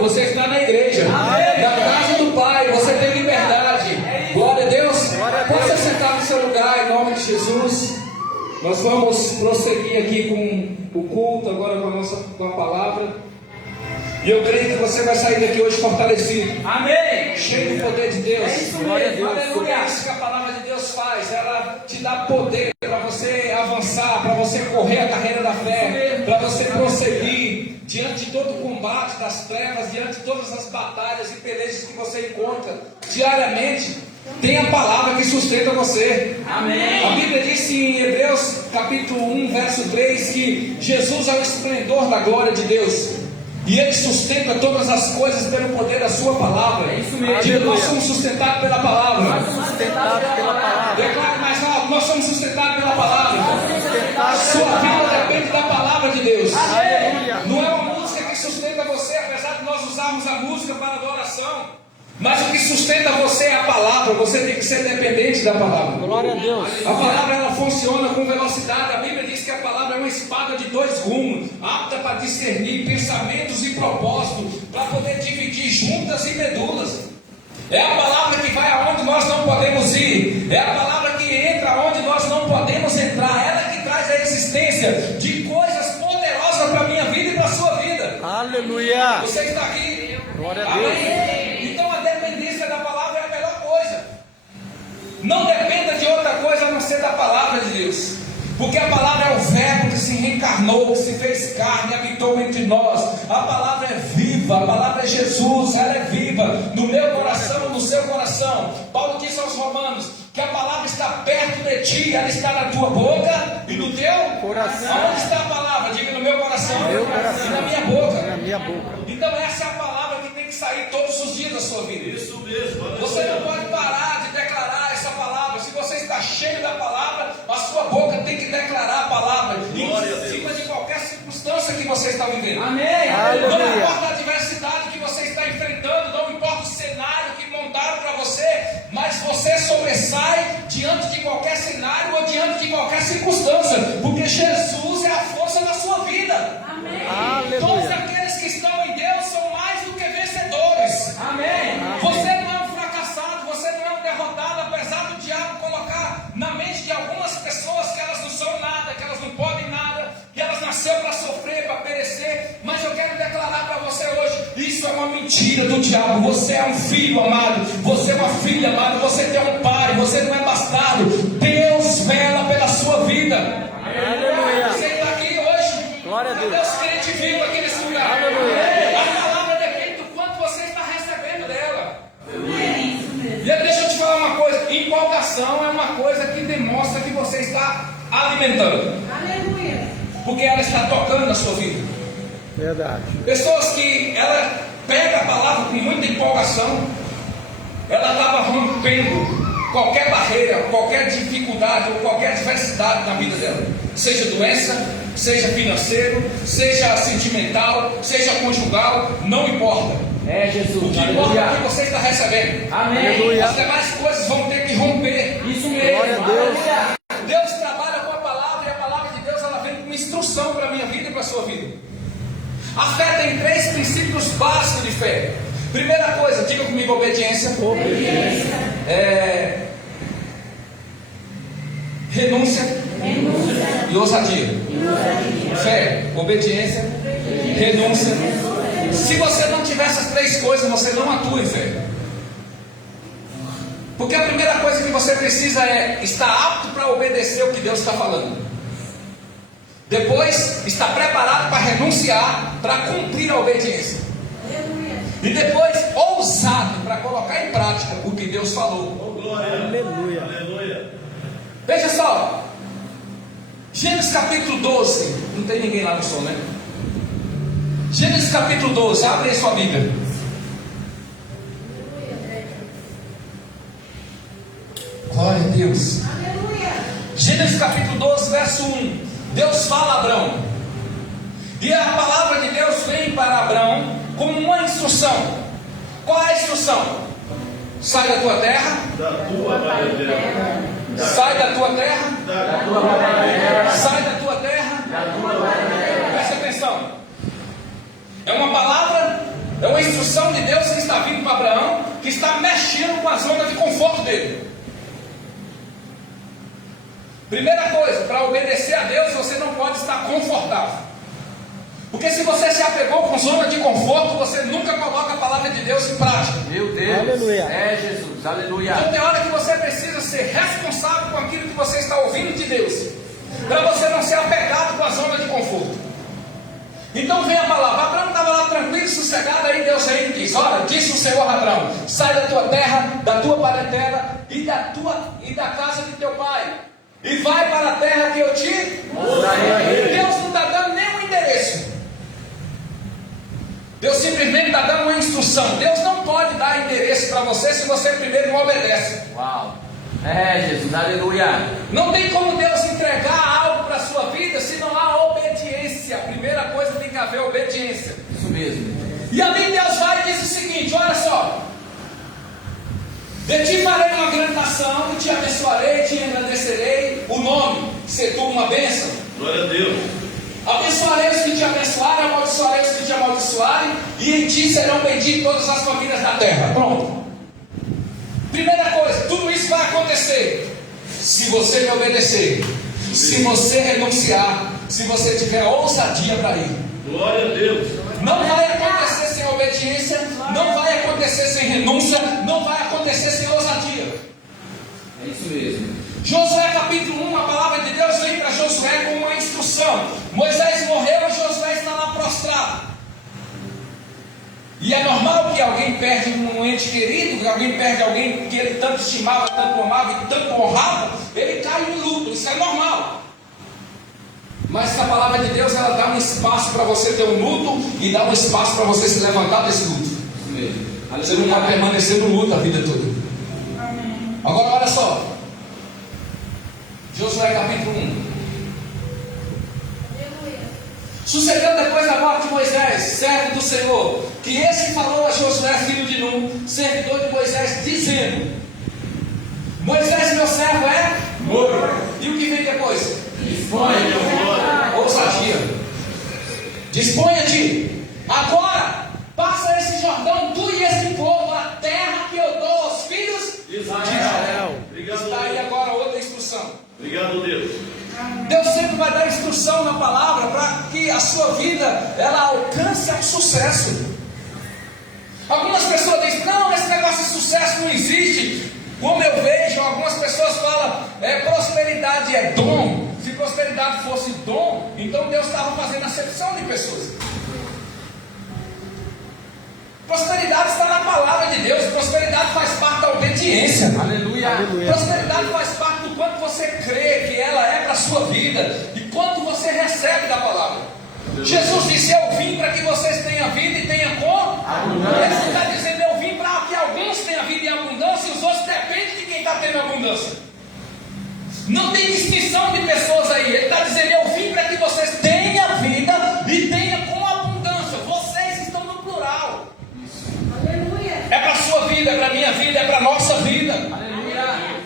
você está na igreja, na casa do Pai, você tem liberdade. Glória a Deus. Pode se sentar no seu lugar, em nome de Jesus. Nós vamos prosseguir aqui com o culto, agora com a palavra. E eu creio que você vai sair daqui hoje fortalecido. Amém. Cheio do poder de Deus. Glória a Deus. Aleluia. É isso que a palavra de Deus faz. Ela te dá poder para você avançar, para você correr a carreira da fé, para você prosseguir diante de todo o combate das trevas, diante de todas as batalhas e pelejas que você encontra diariamente. Tem a palavra que sustenta você. Amém. A Bíblia diz em Hebreus capítulo 1, verso 3, que Jesus é o esplendor da glória de Deus. E Ele sustenta todas as coisas pelo poder da sua palavra. É isso mesmo. Diga, nós somos sustentados pela palavra. Nós somos sustentados pela palavra. Declare mais alto, nós somos sustentados pela palavra. Sua vida depende da palavra de Deus. Aleluia. Não é uma música que sustenta você, apesar de nós usarmos a música para adoração. Mas o que sustenta você é a palavra. Você tem que ser dependente da palavra. Glória a Deus. A palavra ela funciona com velocidade. A Bíblia diz que a palavra é uma espada de dois gumes, apta para discernir pensamentos e propósitos, para poder dividir juntas e medulas. É a palavra que vai aonde nós não podemos ir. É a palavra que entra aonde nós não podemos entrar. Ela que traz a existência de coisas poderosas para a minha vida e para a sua vida. Aleluia. Você que está aqui. Glória a Deus. Amém. Então a dependência da palavra é a melhor coisa. Não dependa de outra coisa a não ser da palavra de Deus. Porque a palavra é o verbo que se reencarnou, que se fez carne e habitou entre nós. A palavra é viva, a palavra é Jesus, ela é viva no meu coração, no seu coração. Paulo disse aos Romanos que a palavra está perto de ti, ela está na tua boca e no teu coração. Aonde está a palavra? Diga, no meu coração, Meu coração. E na minha boca. Na minha boca. Então essa é a palavra que tem que sair todos os dias da sua vida. Isso mesmo. Você não pode parar de declarar essa palavra. Se você está cheio da palavra, a sua boca tem que declarar a palavra em cima de qualquer circunstância que você está vivendo. Amém. Não Aleluia. importa a adversidade que você está enfrentando, não importa o cenário que montaram para você, mas você sobressai diante de qualquer cenário ou diante de qualquer circunstância, porque Jesus é a força da sua vida. Amém. Aleluia. Todos aqueles que estão em Deus são mais do que vencedores. Amém. Você não é um fracassado, você não é um derrotado, apesar do diabo colocar na mente de algumas pessoas que elas não são nada, que elas não podem nada, que elas nasceram para sofrer, para perecer. Mas eu quero declarar para você hoje: isso é uma mentira do diabo. Você é um filho amado, você é uma filha amada, você tem um pai, você não é bastardo. Deus vela pela sua vida. Aleluia. Você está aqui hoje. Glória a Deus. Deus crente vivo aqui nesse lugar. Aleluia. A palavra depende do quanto você está recebendo dela. E deixa eu te falar uma coisa: empolgação é uma coisa que demonstra que você está alimentando, Aleluia. porque ela está tocando na sua vida. Verdade. Pessoas que ela pega a palavra com muita empolgação, ela estava rompendo qualquer barreira, qualquer dificuldade ou qualquer adversidade na vida dela, seja doença, seja financeiro, seja sentimental, seja conjugal, não importa. É Jesus. O que importa é o que você está recebendo. Amém. Aleluia. As demais coisas vão ter que romper. Isso mesmo. Glória a Deus. Deus trabalha com a palavra, e a palavra de Deus ela vem com uma instrução para a minha vida e para a sua vida. A fé tem 3 princípios básicos de fé. Primeira coisa, diga comigo: obediência. Renúncia e ousadia. Fé, obediência, renúncia. Se você não tiver essas 3 coisas, você não atua em fé. Porque a primeira coisa que você precisa é estar apto para obedecer o que Deus está falando. Depois, estar preparado para renunciar, para cumprir a obediência. E depois, ousado para colocar em prática o que Deus falou. Oh, glória. Aleluia. Aleluia. Veja só, Gênesis capítulo 12. Não tem ninguém lá no som, né? Gênesis capítulo 12, abre aí sua Bíblia. Glória a Deus. Aleluia. Gênesis capítulo 12, verso 1. Deus fala a Abrão, e a palavra de Deus vem para Abrão como uma instrução. Qual é a instrução? Sai da tua terra, Da tua parentela. sai da tua terra, Da tua parentela. sai da tua terra. Presta atenção. É uma palavra É uma instrução de Deus que está vindo para Abraão, que está mexendo com a zona de conforto dele. Primeira coisa, para obedecer a Deus, você não pode estar confortável. Porque se você se apegou com zona de conforto, você nunca coloca a palavra de Deus em prática. Meu Deus. Aleluia. É Jesus. Aleluia. Então tem hora que você precisa ser responsável com aquilo que você está ouvindo de Deus, para você não ser apegado com a zona de conforto. Então vem a palavra. Abraão estava lá tranquilo, sossegado, aí Deus aí diz: olha, disse o Senhor a Abraão: sai da tua terra, da tua parentela e da casa de teu pai, e vai para a terra que eu te mostrarei. Deus não está dando nenhum endereço. Deus simplesmente está dando uma instrução. Deus não pode dar endereço para você se você primeiro não obedece. Uau. É Jesus. Aleluia. Não tem como Deus entregar algo para a sua vida se não há obediência. A primeira coisa tem que haver obediência. Isso mesmo. E ali Deus vai e diz o seguinte: olha só, de ti farei uma grande nação, te abençoarei, te engrandecerei o nome, ser tu uma bênção. Glória a Deus. Abençoarei os que te abençoarem, amaldiçoarei os que te amaldiçoarem, e em ti serão benditas todas as famílias da terra. Pronto. Primeira coisa, tudo isso vai acontecer se você me obedecer, se você renunciar, se você tiver ousadia para ir. Glória a Deus. Não vai acontecer sem obediência, não vai acontecer sem renúncia, não vai acontecer sem ousadia. É isso mesmo. Josué capítulo 1, a palavra de Deus vem para Josué com uma instrução. Moisés morreu e Josué está lá prostrado. E é normal que alguém perde um ente querido, que alguém perde alguém que ele tanto estimava, tanto amava e tanto honrava, ele cai em luto, isso é normal. Mas a palavra de Deus, ela dá um espaço para você ter um luto e dá um espaço para você se levantar desse luto. Isso mesmo. Você não vai permanecer no luto a vida toda. Agora olha só, Josué capítulo 1. Sucedeu depois da morte de Moisés, servo do Senhor, que esse falou a Josué, filho de Nun, servidor de Moisés, dizendo: Moisés, meu servo, é morto. E o que vem depois? Disponha. Ousadia. Disponha-te. Agora, passa esse Jordão, tu e esse povo, a terra que eu dou aos filhos de Israel. Obrigado, Está aí Deus. agora outra instrução. Obrigado, Deus. Deus sempre vai dar instrução na palavra para que a sua vida ela alcance ao sucesso. Algumas pessoas dizem: não, esse negócio de sucesso não existe. Como eu vejo, algumas pessoas falam: prosperidade é dom. Se prosperidade fosse dom, então Deus estava fazendo acepção de pessoas. Prosperidade está na palavra de Deus. Prosperidade faz parte da obediência. Aleluia. Aleluia. Prosperidade faz parte do quanto você crê que ela é para a sua vida e quanto você recebe da palavra. Jesus disse: eu vim para que vocês tenham vida e tenham com abundância. Ele não está dizendo: eu vim para que alguns tenham vida em abundância e os outros dependem de quem está tendo abundância. Não tem distinção de pessoas aí. Ele está dizendo: eu vim para que vocês tenham vida e tenham com abundância. Vocês estão no plural. É para a sua vida, é para a minha vida, é para a nossa vida. Aleluia.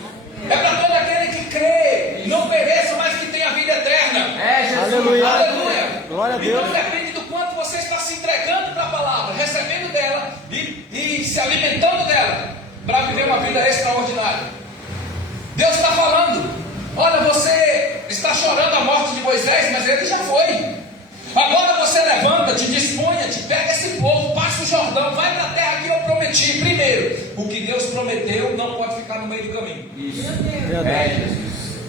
É para todo aquele que crê, não pereça, mas que tenha vida eterna. É Jesus. Aleluia. Aleluia. Glória a Deus. Então depende do quanto você está se entregando para a palavra, recebendo dela e se alimentando dela, para viver uma vida extraordinária. Deus está falando: olha, você está chorando a morte de Moisés, mas ele já foi. Agora você levanta-te, disponha-te, pega esse povo, passa o Jordão, vai para a terra que eu prometi. Primeiro, o que Deus prometeu não pode ficar no meio do caminho. Isso. Verdade. É Jesus.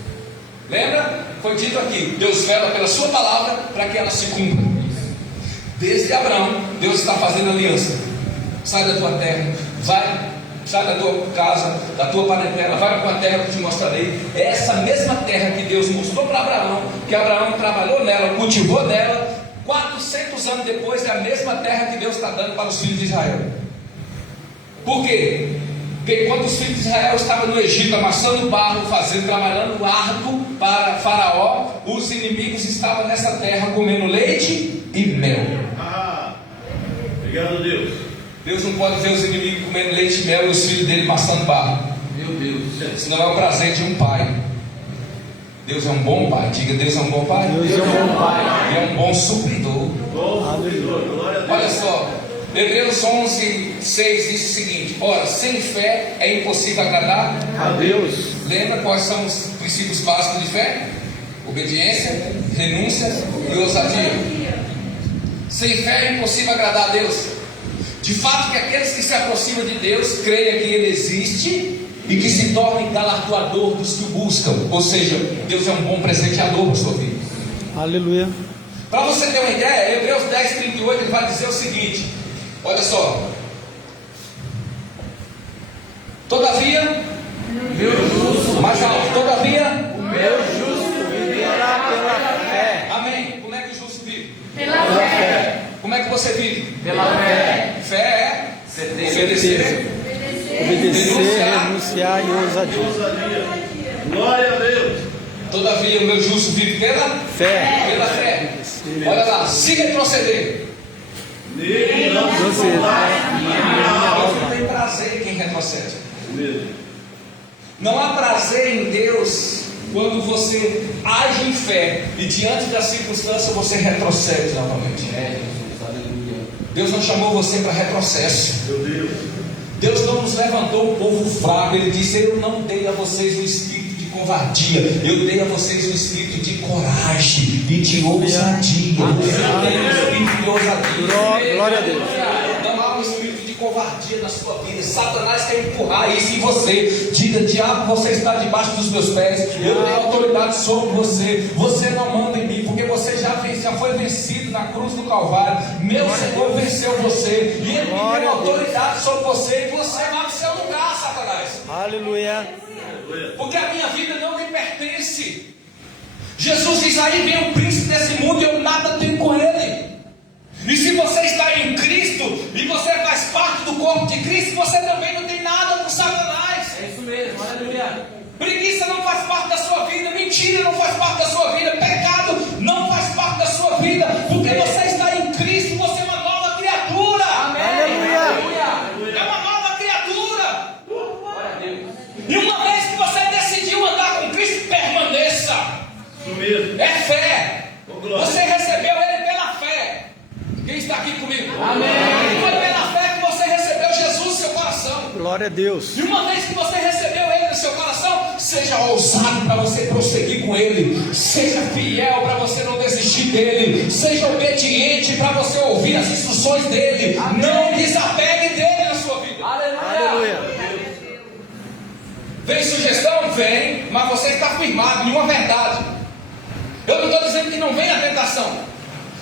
Lembra? Foi dito aqui: Deus vela pela sua palavra para que ela se cumpra. Desde Abraão, Deus está fazendo aliança. Sai da tua terra, sai da tua casa, da tua parentela, vai para a terra que eu te mostrarei. É essa mesma terra que Deus mostrou para Abraão, que Abraão trabalhou nela, cultivou nela. 400 anos depois é a mesma terra que Deus está dando para os filhos de Israel. Por quê? Porque enquanto os filhos de Israel estavam no Egito amassando barro, trabalhando árduo para Faraó, os inimigos estavam nessa terra comendo leite e mel. Obrigado, Deus. Deus não pode ver os inimigos comendo leite e mel e os filhos dele passando barro. Meu Deus. Isso não é o prazer de um pai. Deus é um bom pai. Diga: Deus é um bom pai. Deus é um bom Pai. Ele é um bom supridor. Bom supridor. Glória a Deus. Olha só, Hebreus 11:6 diz o seguinte: ora, sem fé é impossível agradar A Deus. Lembra quais são os princípios básicos de fé? Obediência, renúncia e ousadia. Sem fé é impossível agradar a Deus. De fato que aqueles que se aproximam de Deus creem que Ele existe e que se tornem galardoador dos que o buscam. Ou seja, Deus é um bom presenteador para a sua vida. Aleluia. Para você ter uma ideia, Hebreus 10:38 ele vai dizer o seguinte: olha só. Todavia, mais alto, todavia, O meu justo viverá pela fé. amém. Como é que o justo vive? Pela fé. Como é que você vive? Pela fé. Fé é obedecer, Obedecer, renunciar e ousadia. Glória a Deus. Todavia o meu justo vive pela Fé. pela fé. Olha lá, se retroceder, Nele não se Você. Deus não tem prazer em quem retrocede. mesmo. Não há prazer em Deus quando você age em fé e diante da circunstância você retrocede novamente. Deus não chamou você para retrocesso. Meu Deus. Deus não nos levantou um povo fraco. Ele disse: eu não dei a vocês o espírito de covardia, eu dei a vocês o espírito de coragem e de ousadia. Eu dei o espírito de ousadia. Glória a Deus. Não há um espírito de covardia na sua vida. Satanás quer empurrar isso em você. Diga: diabo, você está debaixo dos meus pés. Eu tenho autoridade sobre você. Você não manda em mim, porque você já foi vencido na cruz do Calvário. Meu Senhor venceu você, e Ele me deu autoridade sobre você. E você vai para o seu lugar, Satanás. Aleluia. Porque a minha vida não me pertence. Jesus diz: aí vem o príncipe desse mundo e eu nada tenho com ele. E se você está em Cristo e você faz parte do corpo de Cristo, você também não tem nada com Satanás. É isso mesmo, aleluia. Preguiça não faz parte da sua vida, mentira não faz parte da sua vida, pecado não faz parte da sua vida, porque você está em Cristo, você é uma nova criatura. Amém. É uma nova criatura. Glória a Deus. E uma vez que você decidiu andar com Cristo, permaneça. Isso mesmo. É fé. Ô, glória. Você recebeu Ele pela fé. Quem está aqui comigo? Amém. Foi pela fé que você recebeu Jesus no seu coração. Glória a Deus. E uma vez que você recebeu Ele no seu coração, seja ousado para você prosseguir com Ele. Seja fiel para você não desistir dEle. Seja obediente para você ouvir as instruções dEle. Não desapegue dEle na sua vida. Aleluia. Vem sugestão? Vem, mas você está firmado em uma verdade. Eu não estou dizendo que não vem a tentação.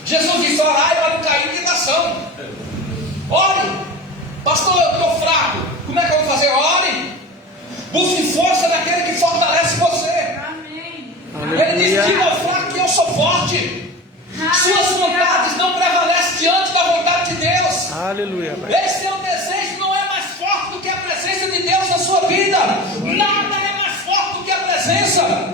Jesus disse: orai para não cair em tentação. Ore. Pastor, eu estou fraco. Como é que eu vou fazer? Ore. Busque força daquele que fortalece você. Amém. Ele disse: Aleluia. diga ao fraco que eu sou forte. Suas vontades não prevalecem diante da vontade de Deus. Aleluia. Esse seu desejo não é mais forte do que a presença de Deus na sua vida. Nada é mais forte do que a presença.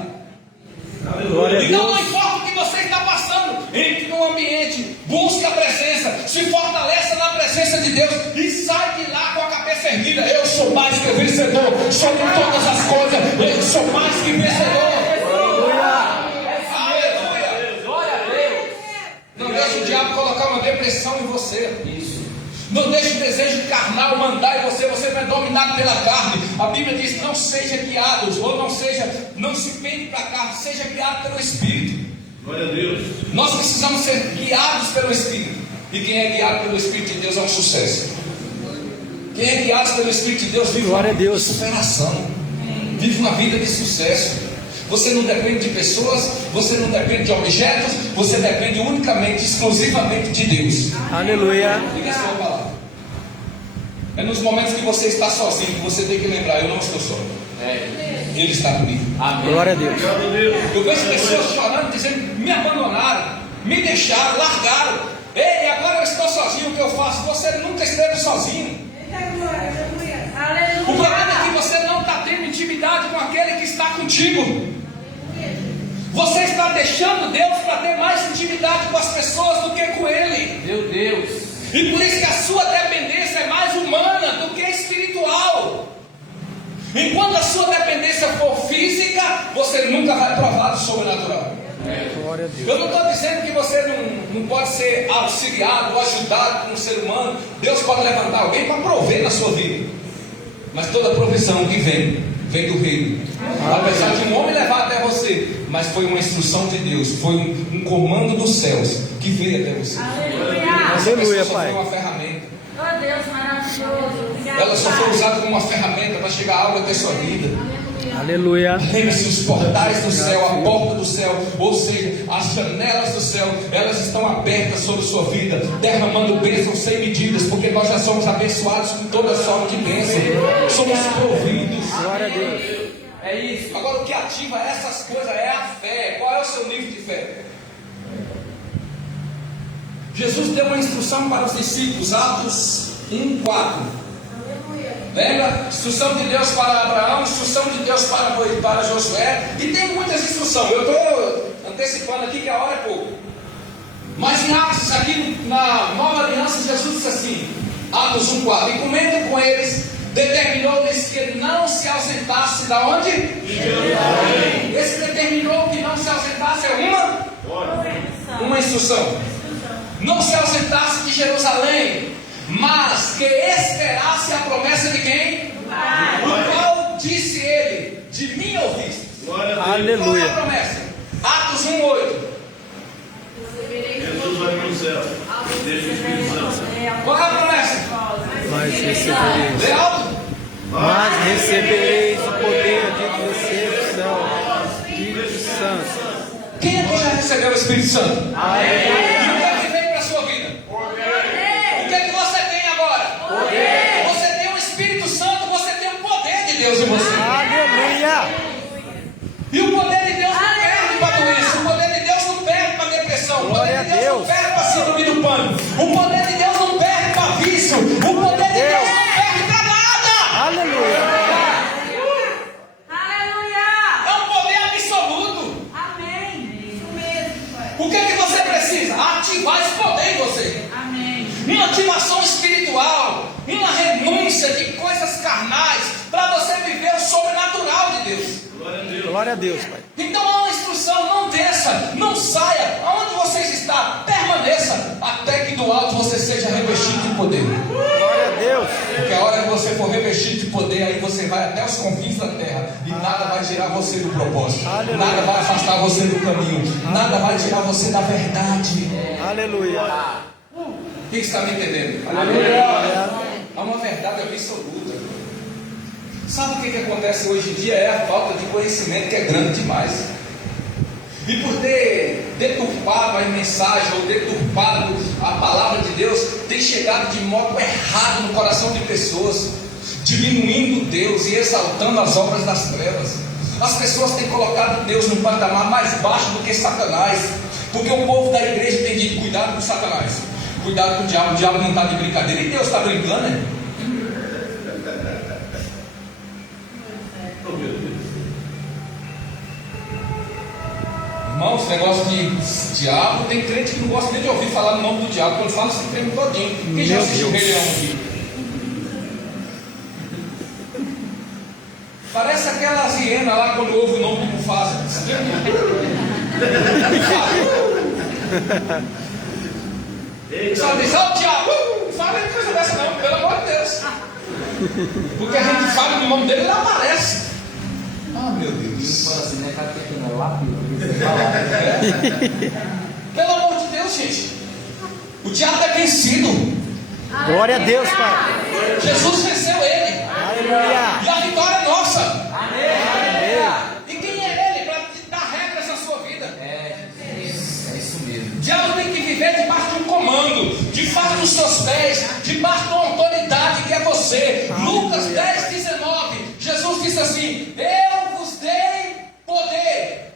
Glória a Então não Deus. importa o que você está passando, entre no ambiente, busque a presença, se fortaleça na presença de Deus e sai de lá com a cabeça erguida. Eu sou mais que vencedor sobre todas as coisas. Eu sou mais que vencedor. Aleluia. Glória a Deus. Não deixe o diabo colocar uma depressão em você. Não deixe o desejo carnal mandar em você. Você não é dominado pela carne. A Bíblia diz: não seja guiados, ou não se pende para a carne, seja guiado pelo Espírito. Glória a Deus. Nós precisamos ser guiados pelo Espírito. E quem é guiado pelo Espírito de Deus é um sucesso. Quem é guiado pelo Espírito de Deus vive Glória uma a vida Deus. de superação. Vive uma vida de sucesso. Você não depende de pessoas, você não depende de objetos, você depende unicamente, exclusivamente de Deus. Aleluia. Diga a sua palavra. É nos momentos que você está sozinho que você tem que lembrar: eu não estou só. Ele está comigo. Glória a Deus. Glória a Deus. Eu vejo pessoas chorando, dizendo: me abandonaram, me deixaram, largaram. Ei, agora eu estou sozinho, o que eu faço? Você nunca esteve sozinho. O problema é que você não está tendo intimidade com aquele que está contigo. Você está deixando Deus para ter mais intimidade com as pessoas do que com Ele. Meu Deus. E por isso que a sua dependência é mais humana do que espiritual. Enquanto a sua dependência for física, você nunca vai provar do sobrenatural. Glória a Deus. Eu não estou dizendo que você não pode ser auxiliado ou ajudado por um ser humano. Deus pode levantar alguém para prover na sua vida. Mas toda provisão que vem do reino. Apesar de um homem levar até você, mas foi uma instrução de Deus, foi um comando dos céus que veio até você. Aleluia. Essa Aleluia, pessoa só Pai. foi uma ferramenta. Oh Deus maravilhoso. Obrigado, Ela só foi Pai. usada como uma ferramenta para chegar algo até sua vida. Aleluia. Lembre-se, os portais do céu, a porta do céu, ou seja, as janelas do céu, elas estão abertas sobre sua vida, derramando bênçãos sem medidas, porque nós já somos abençoados com toda sorte de bênção, somos providos. Glória a Deus. É isso. Agora, o que ativa essas coisas é a fé. Qual é o seu nível de fé? Jesus deu uma instrução para os discípulos, Atos 1:4. Lembra? Instrução de Deus para Abraão, instrução de Deus para Josué. E tem muitas instruções. Eu estou antecipando aqui que a hora é pouco. Mas em Atos, aqui na Nova Aliança, Jesus disse assim, Atos 1:4. E comendo com eles, determinou-lhes que não se ausentasse da onde? Esse determinou que não se ausentasse é uma instrução. Não se ausentasse de Jerusalém, mas que esperasse a promessa de quem? O qual disse ele, de mim ouviste. Aleluia. Qual é a promessa? Atos 1:8. Jesus vai para o céu. Deixa o Espírito Santo. Qual é a promessa? Mas recebereis. Lê alto. Mas recebereis o poder de descer do céu. Espírito Santo. Quem aqui já recebeu o Espírito Santo? E o que é que vem para a sua vida? O que é que você tem agora? Você tem o Espírito Santo, você tem o poder de Deus em você. Aleluia. E o poder de Deus não perde para a doença, o poder de Deus não perde para a depressão, o Glória poder a de Deus não Deus. perde para a síndrome do pânico, o poder de Deus não perde para vício, o poder de Deus não perde para nada. Aleluia. Aleluia. É um poder absoluto. Amém. Isso mesmo, Pai. O que é que você precisa? Ativar esse poder em você. Amém. Uma ativação espiritual, uma renúncia de coisas carnais, para você viver o sobrenatural de Deus. Glória a Deus, Pai. Então há uma instrução, não desça, não saia, aonde você está, permaneça, até que do alto você seja revestido de poder. Glória a Deus. Porque a hora que você for revestido de poder, aí você vai até os confins da terra, e nada vai tirar você do propósito, Aleluia. nada vai afastar você do caminho, nada vai tirar você da verdade. Aleluia. O que está me entendendo? Aleluia. Há uma verdade absoluta. Sabe o que acontece hoje em dia? É a falta de conhecimento que é grande demais. E por ter deturpado as mensagens ou deturpado a palavra de Deus, tem chegado de modo errado no coração de pessoas, diminuindo Deus e exaltando as obras das trevas. As pessoas têm colocado Deus num patamar mais baixo do que Satanás, porque o povo da igreja tem dito: cuidado com Satanás, cuidado com o diabo não está de brincadeira. E Deus está brincando, né? Irmãos, esse negócio de diabo, tem crente que não gosta nem de ouvir falar no nome do diabo, quando fala assim, tem um todinho. Quem já assistiu o Rei Leão aqui? Parece aquelas hienas lá quando ouve o nome do Mufasa. Só diz: ó, o diabo, não fala de coisa dessa não, pelo amor de Deus. Porque a gente fala no nome dele e ele aparece. Ah, meu Deus. Pelo amor de Deus, gente. O diabo é vencido. Glória a Deus, Pai. Jesus venceu ele. Aleluia. E a vitória é nossa. Amém. E quem é ele para dar regras na sua vida? É isso mesmo. O diabo tem que viver debaixo de um comando, debaixo dos seus pés, debaixo de uma autoridade que é você. Lucas 10:19. Jesus disse assim: eu vos dei poder.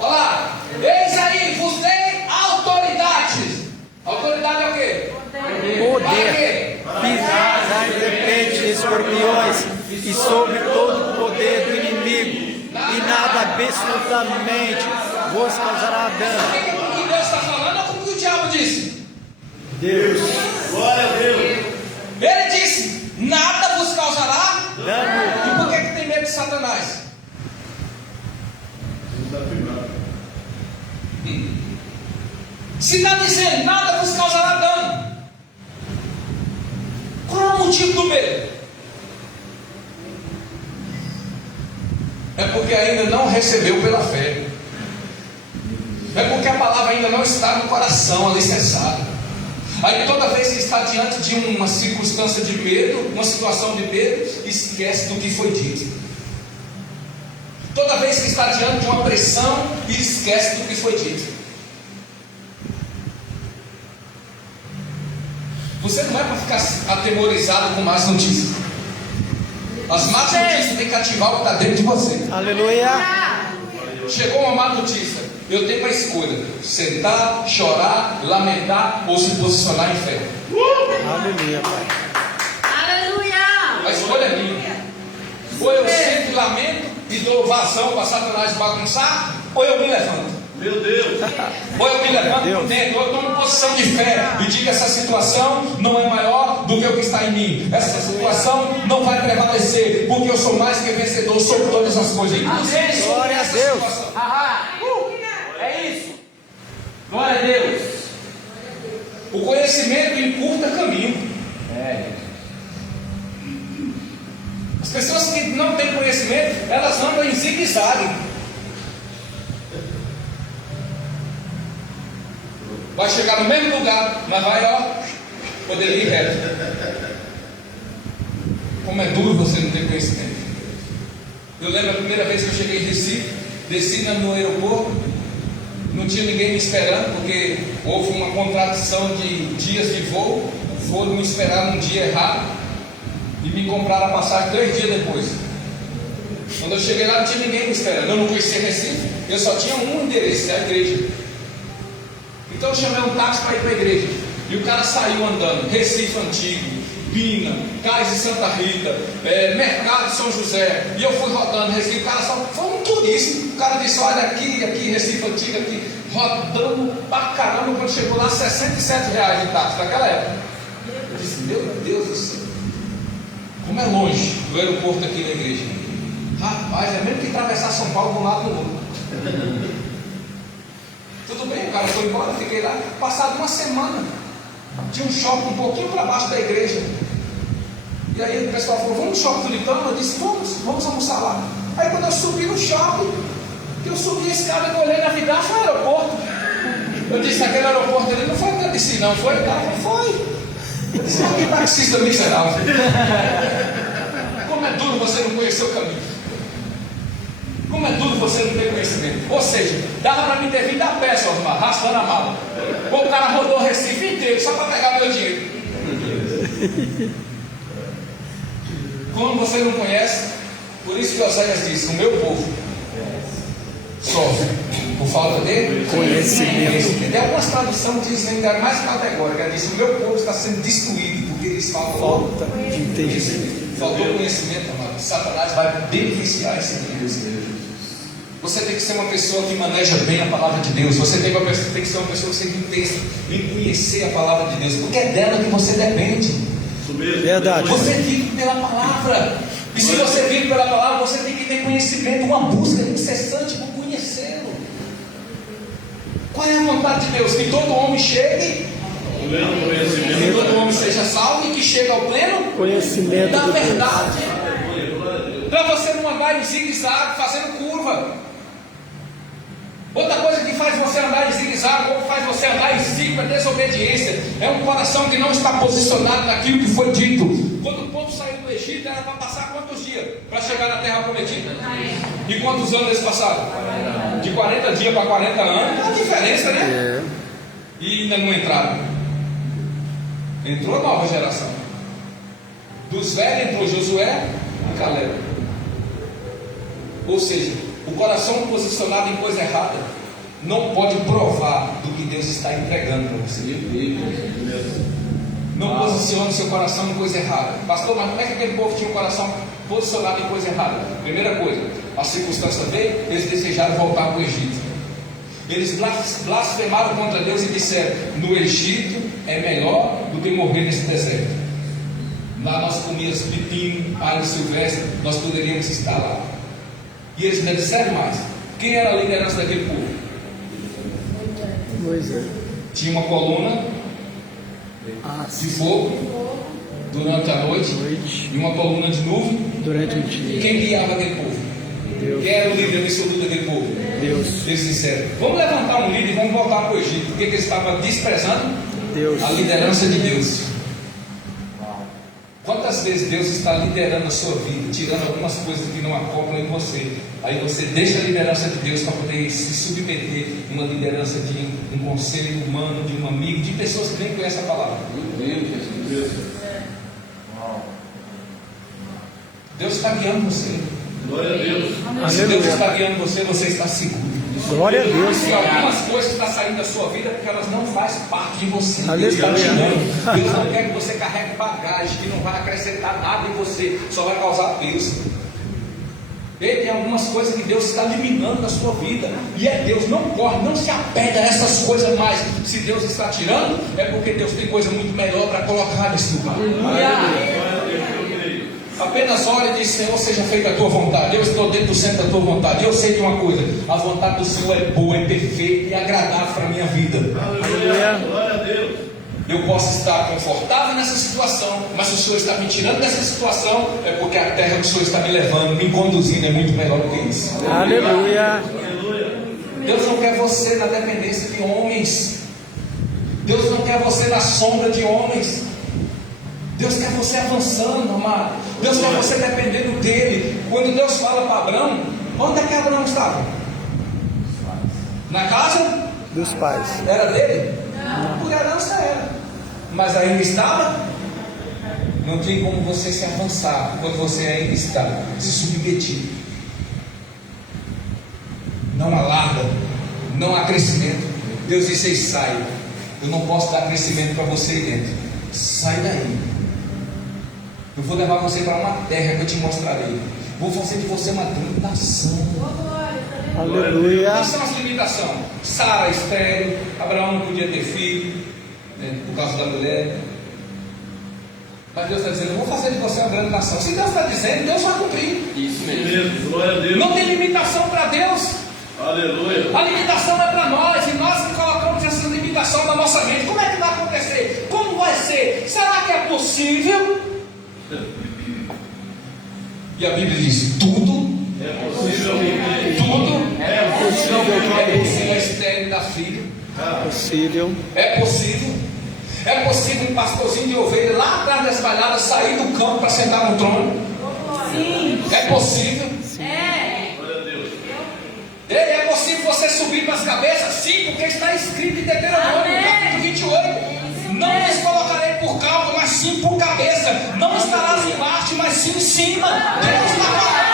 Olha lá. Eis aí, vos dei autoridade. Autoridade é o quê? Para Poder. quê? Pisar nas serpentes e escorpiões e sobre todo o poder do inimigo, e nada absolutamente vos causará dano. O que Deus está falando é como que o diabo disse. Deus. Glória a Deus. Ele disse: nada vos causará Dano. E por que tem medo de Satanás? Se está dizendo nada vos causará dano, qual é o motivo do medo? É porque ainda não recebeu pela fé. É porque a palavra ainda não está no coração alicerçada. Aí toda vez que está diante de uma circunstância de medo, uma situação de medo, esquece do que foi dito. Toda vez que está diante de uma pressão, esquece do que foi dito. Você não é para ficar atemorizado com más notícias. As más notícias têm que ativar o que está dentro de você. Aleluia. Chegou uma má notícia, eu tenho a escolha: sentar, chorar, lamentar ou se posicionar em fé. Aleluia, Pai. A escolha é minha. Ou eu sento e lamento e dou vazão para Satanás bagunçar, ou eu me levanto. Meu Deus. Ou eu me levanto por dentro, ou eu tomo posição de fé e digo: essa situação não é maior do que o que está em mim. Essa situação não vai prevalecer, porque eu sou mais que vencedor sobre todas as coisas. Inclusive sobre Glória a essa Deus. situação. É isso. Glória a Deus. O conhecimento encurta caminho. As pessoas que não têm conhecimento, elas andam em zigue-zague. Vai chegar no mesmo lugar, mas vai, poder ir reto. Como é duro você não ter conhecimento. Eu lembro a primeira vez que eu cheguei em Recife, desci no aeroporto, não tinha ninguém me esperando, porque houve uma contradição de dias de voo, foram me esperar num dia errado e me compraram a passagem 3 dias depois. Quando eu cheguei lá, não tinha ninguém me esperando. Eu não conhecia Recife, eu só tinha um endereço, a igreja. Então eu chamei um táxi para ir para a igreja. E o cara saiu andando: Recife Antigo, Pina, Cais de Santa Rita, Mercado de São José. E eu fui rodando Recife. O cara só foi um turista. O cara disse: olha aqui, Recife Antigo, aqui, rodando pra caramba. Quando chegou lá, R$67 de táxi naquela época. Eu disse: meu Deus do céu, como é longe do aeroporto aqui na igreja. Rapaz, é mesmo que atravessar São Paulo de um lado do outro. Tudo bem, o cara foi embora, fiquei lá. Passado uma semana, tinha um shopping um pouquinho para baixo da igreja. E aí o pessoal falou: vamos no shopping Filipão? Eu disse: vamos almoçar lá. Aí quando eu subi no shopping, que eu subi a escada, eu olhei na vidraça, foi o aeroporto. Eu disse: aquele aeroporto ali não foi que eu disse, não foi? Foi. Eu disse: que taxista miserável. Como é duro você não conhecer o caminho. Como é duro você não ter conhecimento. Ou seja, dava para mim ter vindo a pé, só arrastando a mala. Ou o cara rodou o Recife inteiro só para pegar meu dinheiro. Como você não conhece, por isso que Oséias disse: o meu povo sofre por falta de conhecimento. Tem algumas traduções que dizem ainda mais categórica. Diz: o meu povo está sendo destruído porque eles falta de entendimento. Faltou conhecimento, amado. Satanás vai beneficiar esse Deus. Você tem que ser uma pessoa que maneja bem a palavra de Deus. Você tem que ser uma pessoa que seja intensa em conhecer a palavra de Deus, porque é dela que você depende. Verdade. Você vive pela palavra. E se você vive pela palavra, você tem que ter conhecimento, uma busca incessante por conhecê-lo. Qual é a vontade de Deus? Que todo homem chegue, que todo homem seja salvo e que chegue ao pleno Conhecimento da do verdade. Para você não andar em zigue-zague, fazendo curva. Outra coisa que faz você andar em zigue-zague, ou faz você andar em ciclo, é desobediência. É um coração que não está posicionado naquilo que foi dito. Quando o povo saiu do Egito, era para passar quantos dias para chegar na terra prometida? E quantos anos eles passaram? De 40 dias para 40 anos. É a diferença, né? E ainda não entraram. Entrou a nova geração. Dos velhos entrou Josué e Caleb. Ou seja, o coração posicionado em coisa errada não pode provar do que Deus está entregando para você. Não posicione seu coração em coisa errada. Pastor, mas como é que aquele povo tinha o coração posicionado em coisa errada? Primeira coisa, a circunstância veio, eles desejaram voltar para o Egito. Eles blasfemaram contra Deus e disseram: no Egito é melhor do que morrer nesse deserto. Lá nós comíamos pepino, alho silvestre, nós poderíamos estar lá. E eles ainda disseram mais: quem era a liderança daquele povo? Moisés. tinha uma coluna de fogo durante a noite e uma coluna de nuvem durante o dia. Quem guiava aquele povo? Deus. Quem era o líder absoluto daquele povo? Deus. Eles disseram: vamos levantar um líder e vamos voltar para o Egito. Porque eles estavam desprezando Deus. a liderança de Deus. Quantas vezes Deus está liderando a sua vida, tirando algumas coisas que não acoplam em você? Aí você deixa a liderança de Deus para poder se submeter a uma liderança de um conselho humano, de um amigo, de pessoas que nem conhecem a palavra. Deus está guiando você. Glória a Deus. Se Deus está guiando você, você está seguro. Glória a Deus. Se algumas coisas estão saindo da sua vida, é porque elas não fazem parte de você. Deus Aleluia. está tirando. Deus não quer que você carregue bagagem que não vai acrescentar nada em você, só vai causar peso. E tem algumas coisas que Deus está eliminando da sua vida. E é Deus, não corre, não se apega a essas coisas mais. Se Deus está tirando, é porque Deus tem coisa muito melhor para colocar nesse lugar. Apenas ore e diz: Senhor, seja feita a tua vontade. Eu estou dentro do centro da tua vontade. Eu sei de uma coisa: a vontade do Senhor é boa, é perfeita e agradável para a minha vida. Aleluia. Glória a Deus. Eu posso estar confortável nessa situação, mas se o Senhor está me tirando dessa situação, é porque a terra que o Senhor está me levando, me conduzindo, é muito melhor do que isso. Aleluia. Deus não quer você na dependência de homens. Deus não quer você na sombra de homens. Deus quer você avançando, amado. Deus quer você dependendo dele. Quando Deus fala para Abraão, onde é que Abraão estava? Na casa Dos pais. era dele? Por herança era. Mas ainda estava? Não tem como você se avançar quando você ainda está se submetir. Não há larga, não há crescimento. Deus disse: sai. Eu não posso dar crescimento para você aí dentro. Sai daí. Eu vou levar você para uma terra que eu te mostrarei. Vou fazer de você uma grande nação. Aleluia. Quais são as limitações? Sara estéril, Abraão não podia ter filho, né, por causa da mulher. Mas Deus está dizendo: eu vou fazer de você uma grande nação. Se Deus está dizendo, Deus vai cumprir. Isso mesmo. Mesmo. Glória a Deus. Não tem limitação para Deus. Aleluia. A limitação é para nós, e nós que colocamos essa limitação na nossa mente. Como é que vai acontecer? Como vai ser? Será que é possível? E a Bíblia diz: tudo É possível. é possível. A estéril da filha. Possível. É possível. É possível um pastorzinho de ovelha lá atrás das palhadas sair do campo para sentar no trono. Sim. É possível. É. Glória a Deus. É possível você subir para as cabeças? Sim, porque está escrito em Deuteronômio, Amém. capítulo 28. Não lhes colocarei por cauda, mas sim por cabeça. Não estarás embaixo, mas sim em cima. Deus está falando.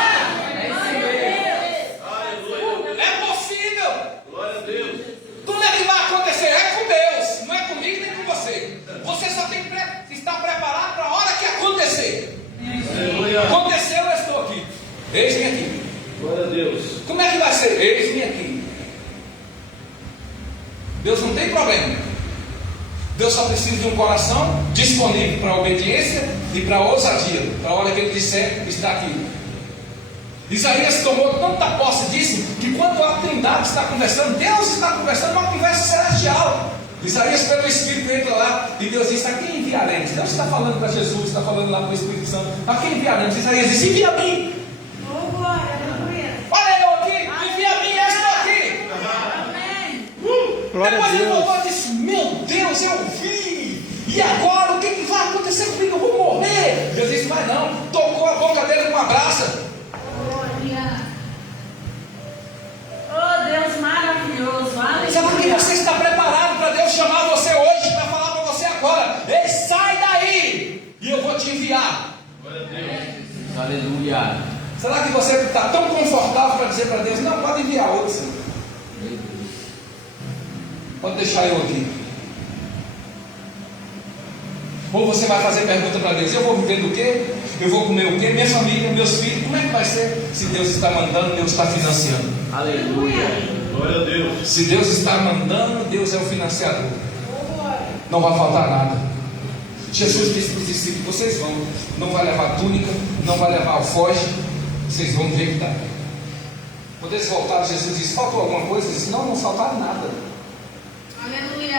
É possível. Glória a Deus. Como é que vai acontecer? É com Deus, não é comigo nem com você. Você só tem que estar preparado para a hora que acontecer. Aleluia. Aconteceu, eu estou aqui. Eis-me aqui. Glória a Deus. Como é que vai ser? Eis-me aqui. Deus não tem problema. Deus só precisa de um coração disponível para a obediência e para a ousadia. Para a hora que Ele disser, está aqui. Isaías tomou tanta posse disso, que quando a Trindade está conversando, Deus está conversando uma conversa celestial. Isaías pelo Espírito entra lá e Deus diz: a quem enviaremos? Deus está falando para Jesus, está falando lá para o Espírito Santo: a quem enviaremos? Isaías diz: envia a mim. Oh, glória, aleluia. Olha eu aqui, envia a mim, eu estou aqui. Amém. Glória a Depois ele voltou Deus. e disse: meu Deus, eu vi. E agora o que vai acontecer comigo? Eu vou morrer. Deus disse: vai não. Tocou a boca dele com uma brasa. Glória. Oh, Deus maravilhoso. Aleluia. Sabe que você está preparado para Deus chamar você hoje, para falar para você agora: ei, sai daí e eu vou te enviar. Glória a Deus. Aleluia. Será que você está tão confortável para dizer para Deus: não, pode enviar outro, Senhor. Pode deixar eu aqui. Ou você vai fazer pergunta para Deus: eu vou viver do quê? Eu vou comer o quê? Minha família, meus filhos, como é que vai ser? Se Deus está mandando, Deus está financiando. Aleluia. Glória a Deus. Se Deus está mandando, Deus é o financiador. Não vai faltar nada. Jesus disse para os discípulos: vocês vão, não vai levar túnica, não vai levar alforje, vocês vão ver que está. Quando eles voltaram, Jesus disse: faltou alguma coisa? Eles disse: não faltaram nada. Aleluia.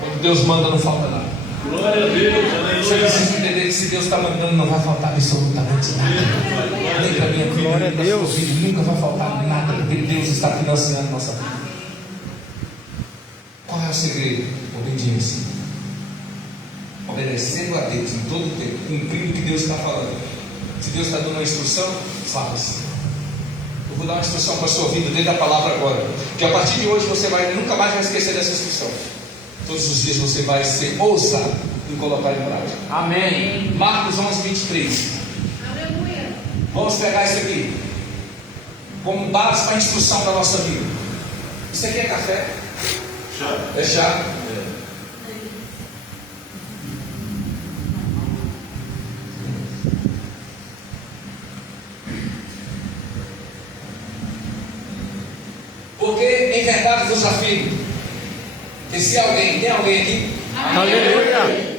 Quando Deus manda, não falta nada. Glória a Deus. Você Aleluia. precisa entender que se Deus está mandando, não vai faltar absolutamente nada. Nem para minha vida, Glória a nem para Deus. sua vida, nunca vai faltar nada, porque Deus está financiando nossa vida. Qual é o segredo? Obediência. Obedecendo a Deus em todo o tempo, cumprindo o que Deus está falando. Se Deus está dando uma instrução, faça. Eu vou dar uma instrução para a sua vida dentro da palavra agora. Que a partir de hoje você nunca mais vai esquecer dessa instrução. Todos os dias você vai ser ousado em colocar em prática. Amém. Marcos 11, 23. Vamos pegar isso aqui como base para a instrução da nossa vida. Isso aqui é café? É chá? Porque em verdade vos afirmo que se alguém, tem alguém aqui? Aleluia.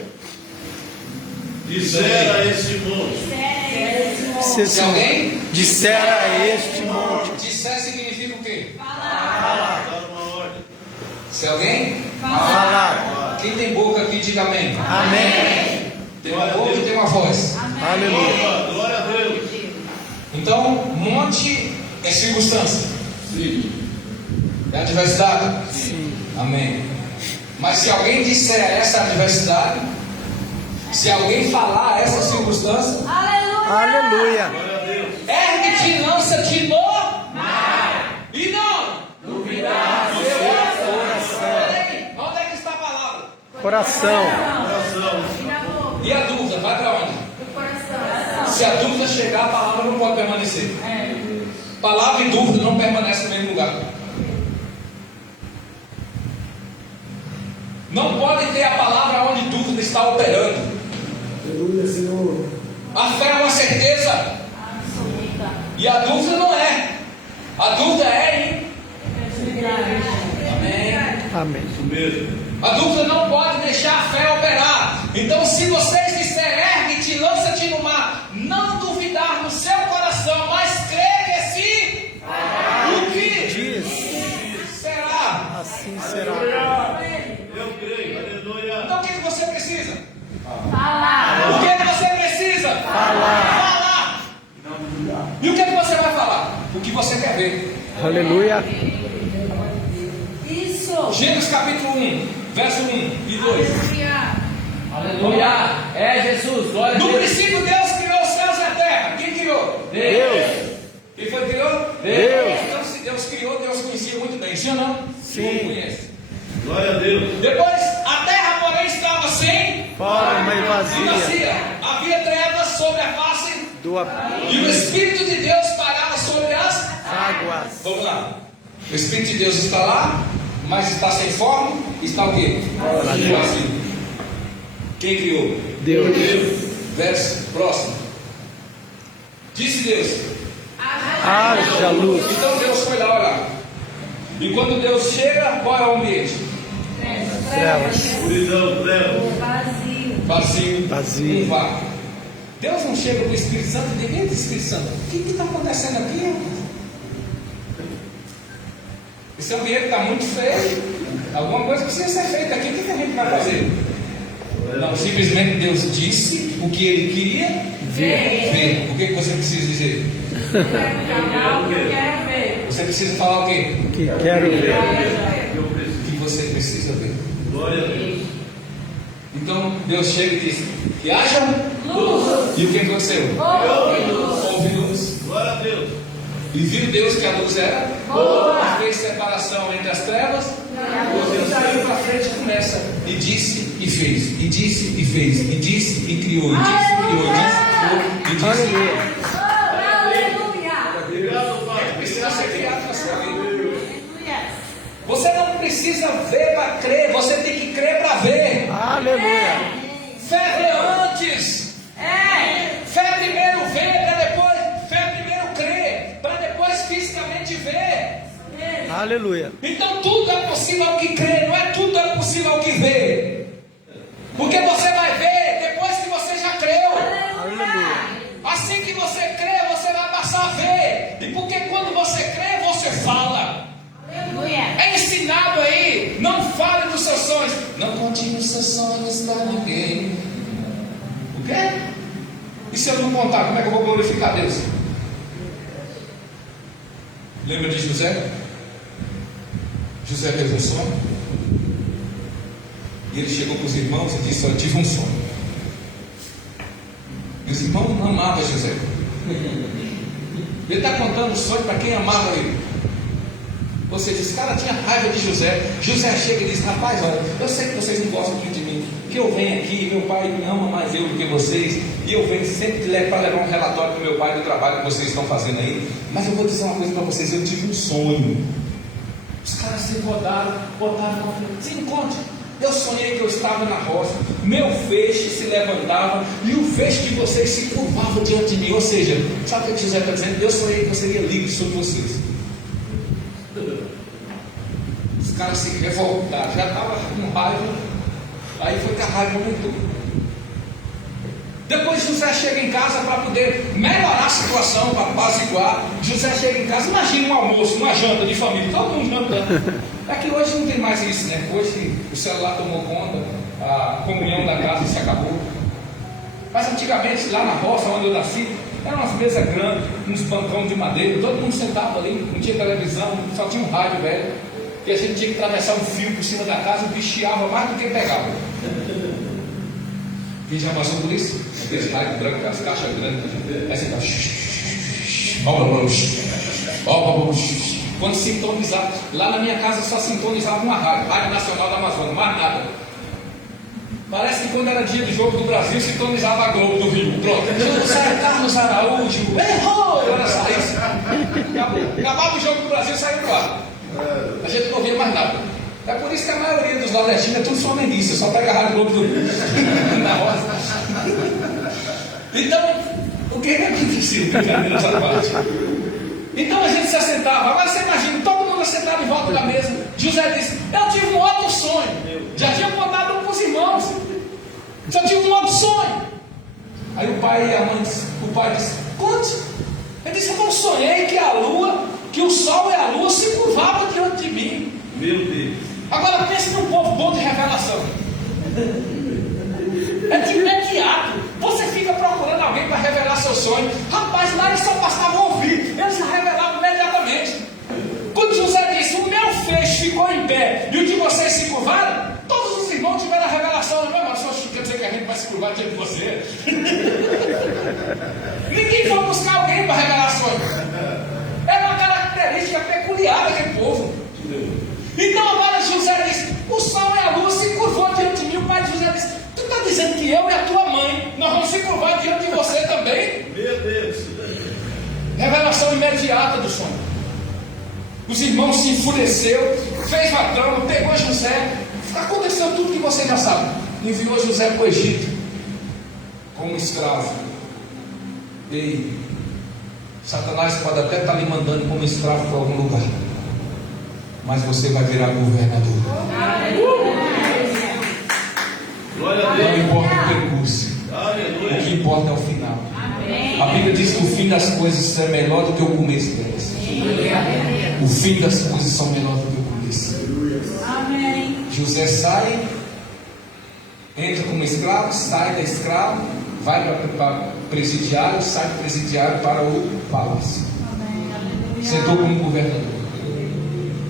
Disser a esse monte. Se alguém disser a este monte, Disser significa o quê? Dar uma ordem. Se alguém, falar. quem tem boca aqui, diga amém. Amém. Tem uma boca e tem uma voz. Aleluia. Opa, glória a Deus. Então, monte é circunstância. Sim. É adversidade? Sim. Amém. Mas se alguém disser essa adversidade, se alguém falar essa circunstância, Aleluia. Glória a Deus. ergue-te, lança-te no mar. E não duvidar do seu coração. Peraí, onde é que está a palavra? Coração. Coração. E a dúvida, vai para onde? Se a dúvida chegar, a palavra não pode permanecer. Palavra e dúvida não permanecem no mesmo lugar. Não pode ter a palavra onde dúvida está operando. A fé é uma certeza e a dúvida não é. A dúvida é Amém. Amém. Isso mesmo. A dúvida não pode deixar a fé operar. Então, se vocês disserem, ergue-te, lança-te no mar, não duvidar no seu coração, mas crer que sim, o que Diz. será? Assim será. Eu creio. Aleluia. Então, o que você precisa? O que você precisa? Falar. E o que você vai falar? O que você quer ver. Aleluia. Gênesis capítulo 1, verso 1 e 2. Aleluia. É Jesus. Glória a No Deus. princípio Deus criou os céus e a terra. Quem criou? Deus. Quem foi que criou? Deus. Então, se Deus criou, Deus conhecia muito bem. Sim ou não? Sim. Conhece. Glória a Deus. Depois, a terra, porém, estava sem Forma e e vazia. vazia. Havia trevas sobre a face Do e o Espírito de Deus parava sobre as. águas. Vamos lá. O Espírito de Deus está lá, mas está sem forma. Está o quê? Vazio. Quem criou? Deus. Verso próximo. Disse Deus. Haja luz. Então Deus foi lá orar. E quando Deus chega, qual é o ambiente? Trevas. Escuridão, treva. Vazio. Vazio. Um vácuo. Deus não chega com o Espírito Santo e diz: "Eita, Espírito Santo, o que está acontecendo aqui? Esse ambiente está muito feio. Alguma coisa precisa ser feita aqui. O que a gente vai fazer?" Não, simplesmente Deus disse o que Ele queria ver. O que você precisa dizer? Você precisa falar o quê? Que quero ver. O que você precisa ver. Glória a Deus. Então Deus chega e diz: "Que haja luz." E o que aconteceu? Houve luz. Glória a Deus. E viu Deus que a luz era boa. Fez separação entre as trevas. Deus saiu para frente e começa. E disse e fez. E disse e fez. E disse e criou. E disse e criou. E disse e criou. E disse. Obrigado, Pai. Precisa ser criado na sua vida. Você não precisa ver para crer. Você tem que crer para ver. Aleluia. Fé vê antes. Fé primeiro vê, para depois. Fé primeiro crê, para depois fisicamente ver. Aleluia. Então tudo é possível ao que crê, não é tudo é possível ao que vê. Porque você vai ver depois que você já creu. Aleluia. Assim que você crê, você vai passar a ver. E porque quando você crê, você fala. É ensinado aí, não fala. seu sonho está ninguém. O quê? E se eu não contar, como é que eu vou glorificar Deus? Lembra de José? José teve um sonho. E ele chegou para os irmãos e disse: eu tive um sonho. E os irmãos amavam José. Ele está contando o sonho para quem amava ele. Ou seja, esse cara tinha raiva de José. José chega e diz: rapaz, olha, eu sei que vocês não gostam muito de mim, que eu venho aqui, meu pai me ama mais eu do que vocês, e eu venho sempre para levar um relatório para o meu pai do trabalho que vocês estão fazendo aí. Mas eu vou dizer uma coisa para vocês: eu tive um sonho. Os caras se botaram, se encontre. Eu sonhei que eu estava na roça, meu feixe se levantava e o feixe de vocês se curvava diante de mim. Ou seja, sabe o que José está dizendo? Eu sonhei que eu seria livre sobre vocês. Os caras se revoltaram, já estava com raiva, aí foi que a raiva aumentou. Depois José chega em casa para poder melhorar a situação, para apaziguar. José chega em casa, imagina um almoço, uma janta de família, todo mundo jantando. É que hoje não tem mais isso, né? Hoje o celular tomou conta, a comunhão da casa se acabou. Mas antigamente, lá na roça onde eu nasci, eram umas mesas grandes, uns bancão de madeira, todo mundo sentado ali, não tinha televisão, só tinha um rádio velho, e a gente tinha que atravessar um fio por cima da casa, o bicho chiava mais do que pegava. Quem já passou por isso? Aqueles raios brancos, as caixas grandes, aí você tá. Quando sintonizava, lá na minha casa só sintonizava uma Rádio Nacional da Amazônia, mais nada. Parece que quando era dia do jogo do Brasil, sintonizava a Globo do Rio. Pronto. Sai Carlos Araújo, errou! Era só isso. Acabava o jogo do Brasil, saiu do ar. A gente não ouvia mais nada. É por isso que a maioria dos nordestinos é tudo flamenguista, só pega a Rádio Globo do Rio na roça. Então, o que é difícil? Brincadeira essa parte. Então a gente se assentava. Agora você imagina, todo mundo sentado em volta da mesa. José disse: eu tive um outro sonho. Já tinha contado para os irmãos. Já tive um outro sonho. Aí o pai e a mãe disse, conte. Ele disse: eu não sonhei que o sol e a lua se curvavam diante de mim. Meu Deus. Agora pense num povo bom de revelação. É de imediato. Você fica procurando alguém para revelar seu sonho. Rapaz, lá eles só bastavam ouvir. Eles já revelavam imediatamente. Quando José disse: o meu feixe ficou em pé e o de vocês se curvaram, todos os irmãos tiveram a revelação. Não, mas só quer dizer que a gente vai se curvar diante de você. Ninguém foi buscar alguém para revelar sonho. Era uma característica peculiar daquele povo. Então agora José disse: o sol e a lua se curvou diante de mim. O pai de José disse: tu está dizendo que eu e a tua mãe nós vamos se curvar diante de você também? Meu Deus. Revelação imediata do sonho. Os irmãos se enfureceu, fez ladrão, pegou José. Aconteceu tudo que você já sabe. Enviou José para o Egito como escravo. E Satanás pode até estar lhe mandando como escravo para algum lugar, mas você vai virar governador. Glória a Não Deus. importa o percurso, o Aleluia. que importa é o final. A Bíblia diz que o fim das coisas é melhor do que o começo delas. O fim das coisas são melhor do que o começo. Amém. José sai, entra como escravo, sai da escravo, vai para presidiário, sai do presidiário para o palácio. Sentou como governador.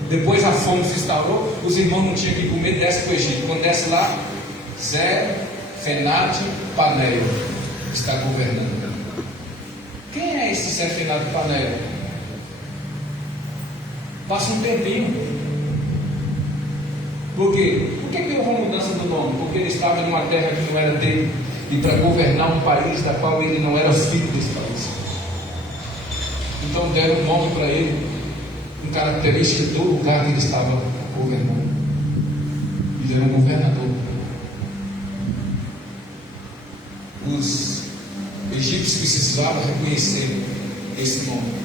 Depois a fome se instaurou, os irmãos não tinham que comer, desce para o Egito. Quando desce lá, Zé, Fenate, Paneio está governando. Quem é esse Zé, Fenate e Paneio? Passa um tempinho. Por quê? Por que houve uma mudança do nome? Porque ele estava numa terra que não era dele, e para governar um país da qual ele não era filho desse país. Então deram um nome para ele, uma característica do lugar que ele estava governando. Ele era um governador. Os egípcios precisavam reconhecer esse nome.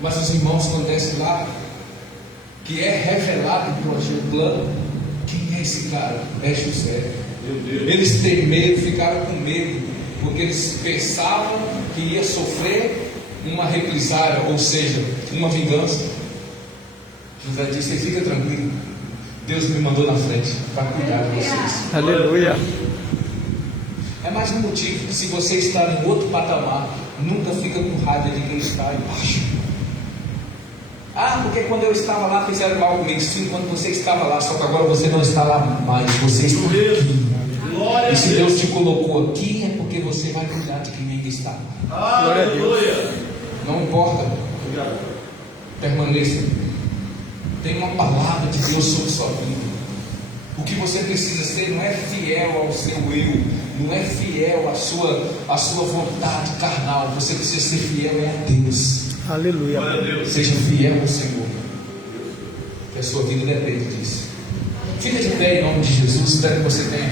Mas os irmãos, quando descem lá, que é revelado o plano, quem é esse cara? É José. Eles temeram, ficaram com medo, porque eles pensavam que ia sofrer uma represália, ou seja, uma vingança. José disse: fica tranquilo, Deus me mandou na frente para cuidar de vocês. Aleluia. É mais um motivo que, se você está em outro patamar, nunca fica com raiva de quem está embaixo. Ah, porque quando eu estava lá fizeram mal comigo. Sim, quando você estava lá, só que agora você não está lá mais, você está aqui. E se Deus te colocou aqui, é porque você vai cuidar de quem ainda está. Glória a Deus. Não importa, permaneça. Tem uma palavra de Deus sobre sua vida. O que você precisa ser não é fiel ao seu eu, não é fiel à sua vontade carnal. Você precisa ser fiel a Deus. Aleluia. Seja fiel ao Senhor, que a sua vida depende disso. Fica de pé em nome de Jesus. Espero que você tenha